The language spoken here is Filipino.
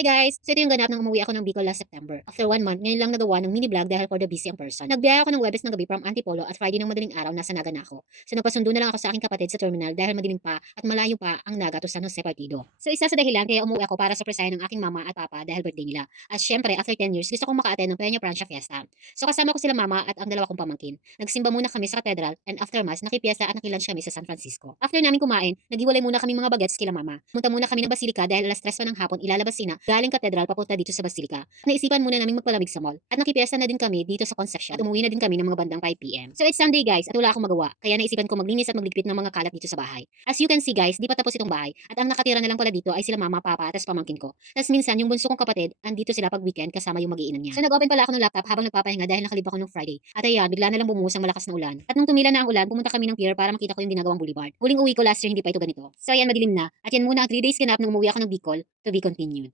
Hi guys! So ito yung ganap nang umuwi ako ng Bicol last September. After 1 month, ngayon lang nagawa ng mini vlog dahil for the busy ang person. Nagbiyaya ako ng Webes ng gabi from Antipolo at Friday ng madaling araw nasa Naga na ako. So nagpasundo na lang ako sa aking kapatid sa terminal dahil madilim pa at malayo pa ang Naga to San Jose Partido. So isa sa dahilan kaya umuwi ako para surprisahin ng aking mama at papa dahil birthday nila. At syempre, after 10 years, gusto kong maka-attend ng Peña Francia Fiesta. So kasama ko sila mama at ang dalawa kong pamangkin. Nagsimba muna kami sa katedral and after mass, nakipiesta at nakilunch kami sa San Francisco. After namin kumain, nagiwalay muna kami mga bagets kila mama. Punta muna kami ng Basilica dahil alas 3 pa ng hapon ilalabas sina galing katedral papunta dito sa Basilica. Naisipan muna naming magpalamig sa mall. At nakipiesta na din kami dito sa concession. At umuwi na din kami ng mga bandang 5 p.m. So it's Sunday guys at wala akong magawa. Kaya naisipan ko maglinis at magligpit ng mga kalat dito sa bahay. As you can see guys, di pa tapos itong bahay. At ang nakatira na lang pala dito ay sila mama, papa, at pamangkin ko. Tapos minsan yung bunso kong kapatid, andito sila pag weekend kasama yung mag-iinan niya. So nag-open pala ako ng laptop habang nagpapahinga dahil nakalib ako nung Friday. At ayan, bigla na lang bumuhos ang malakas na ulan. At nung tumila na ang ulan, pumunta kami ng pier para makita ko yung ginagawang boulevard. Huling uwi ko last year hindi pa ito ganito. So ayan, madilim na. At yan muna ang 3 days ganap nung umuwi ako ng Bicol to be continued.